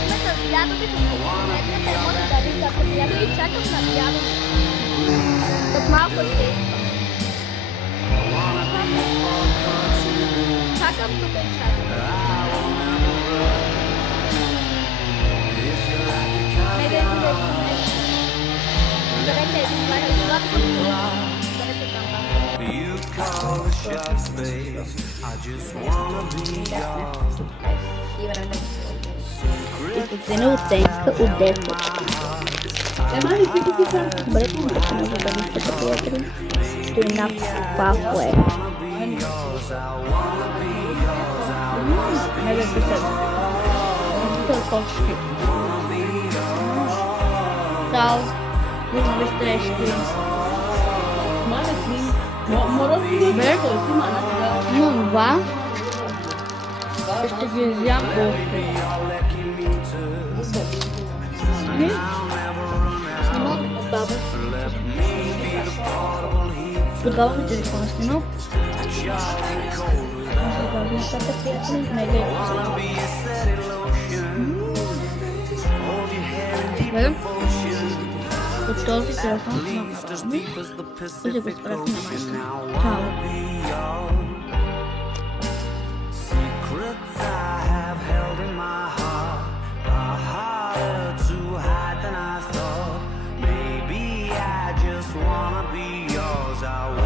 сме с дядове, с конкретната може да ви като приятели, чакам на дядове. След малко ще идва. Чакам тук и чакам. Хайде, Зарете един You call the shots, babe. I just wanna be yours. Изцени оценка от 10. Добре, така може да ви се приятели. Стои над това е. Не да се точки. Дал, виждам безстрешки. Бе, имам два. Ще ги взям после. Снимам от баба си. От баба ми телефона снимам. Нещата приятели не гледат. От този телефон снимам на баба ми. И да го спрати на майка. Чао.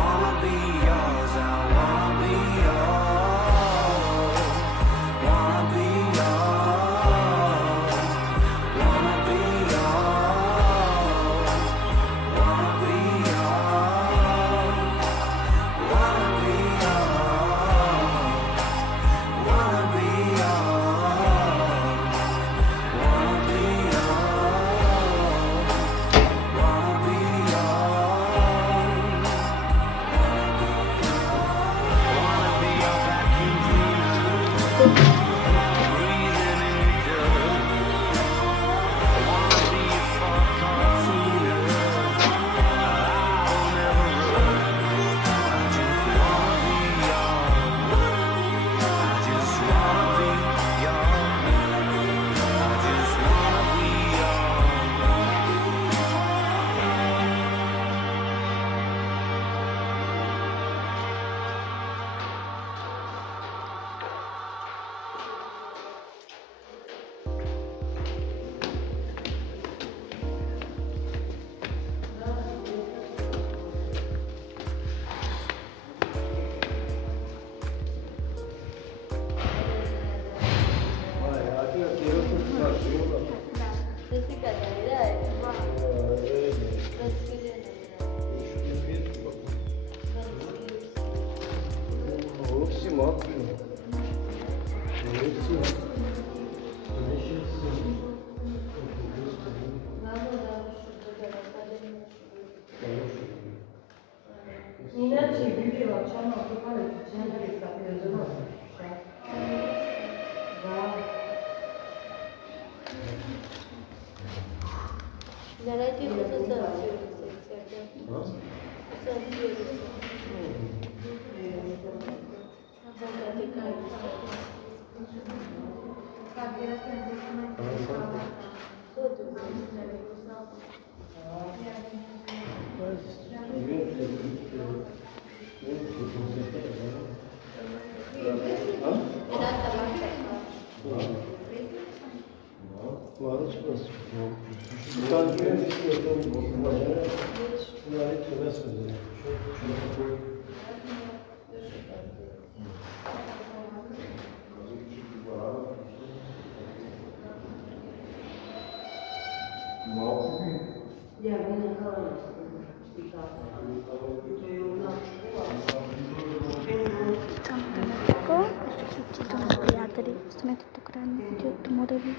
Останете до края на видеото, моля ви.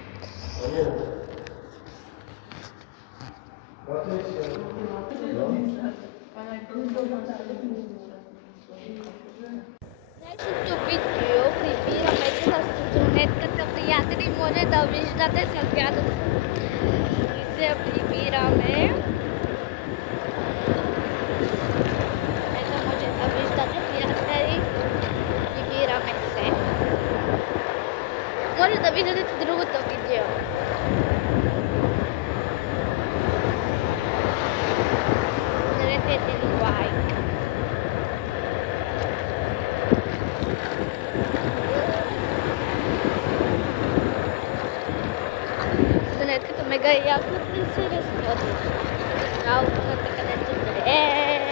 Днешното видео прибираме се с студентката, приятели, може да виждате с дядо и се прибираме. Ето може да виждате, приятели, прибираме се. Може да видите другото видео. Ударете един лайк. След като мега яко да се разходиш. Работата където е.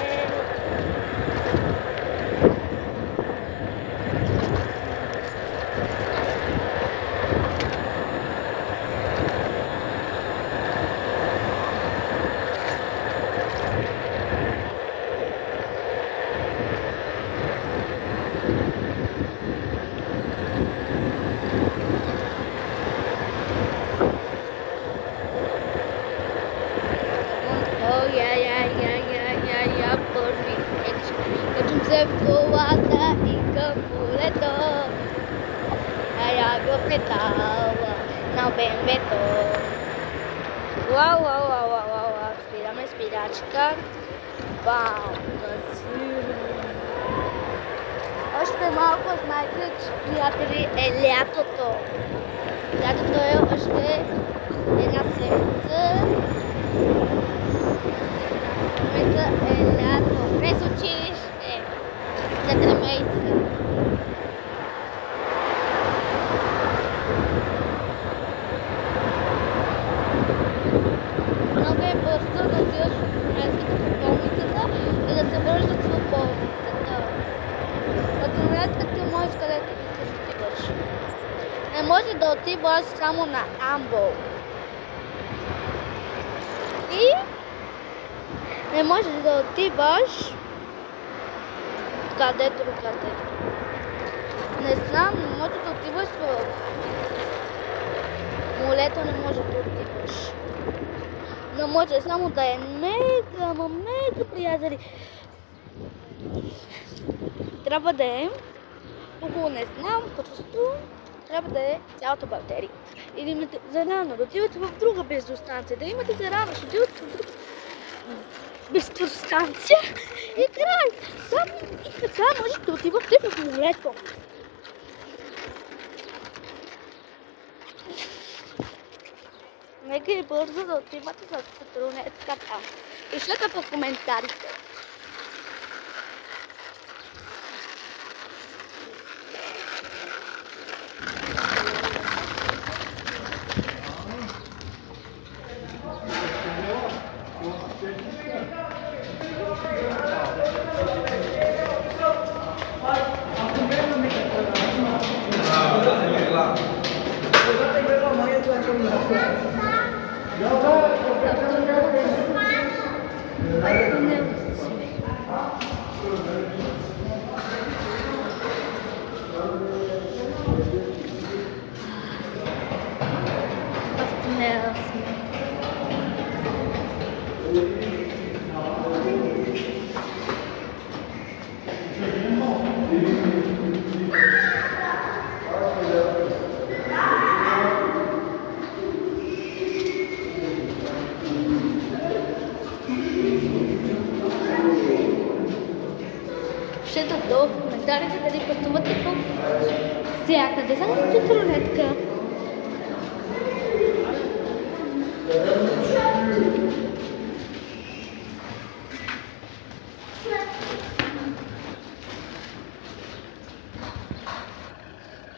Качвам се в колата и към полето, а я го петала на БМВ-то. Уау, спираме спирачка. Бам, още малко знаете, че, приятели, е лятото. Лятото е още една седмица. Е лято. През училище. За 3 месеца. Много е бързо да отидеш в болницата и да се върнеш в болницата. Като ти можеш където искаш да отиваш. Не може да отиваш само на Амбол. И не можеш да отиваш където. Не знам, не можеш да отиваш в морето, не можеш да отиваш. Но може само да е мега, приятели. Трябва да е, много не знам, просто трябва да е цялата батерия. Или имате зарано, да отивате в друга бензиностанция. Да имате зарано, ще отивате в друга бензиностанция и край. Само и така може да отивате в морето. Нека е бързо да отивате с патрулетката. Пишете в коментарите. Пишете долу в коментарите дали пътувате в всякъде. Само с патрулетка.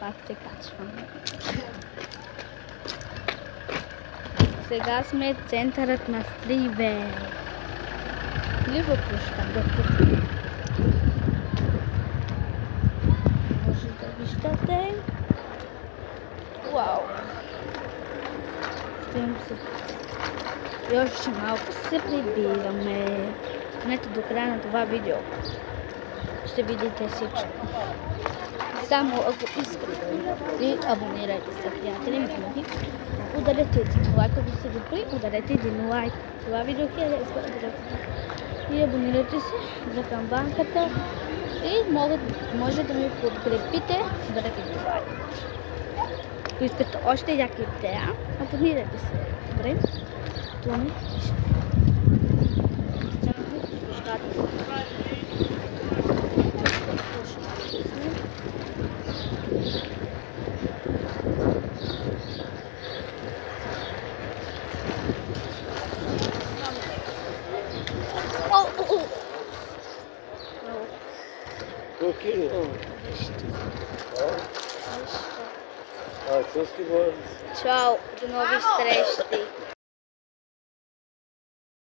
Пак се качвам. Сега сме центърът на Сливен. Ливърпул, където сме. Може да виждате. Вау! Стоим се. И още малко се прибираме. Останете до края на това видео. Ще видите всичко. Само ако искате и абонирайте се, приятели ми. Ударете един лайк, ако сте добри, ударете един лайк. Това видео е харесва, и абонирайте се за камбанката и може да ми подкрепите, ударете един лайк. Ако искате още яки идея, абонирайте се. Добре? Това ми ще Чао, до нови срещи!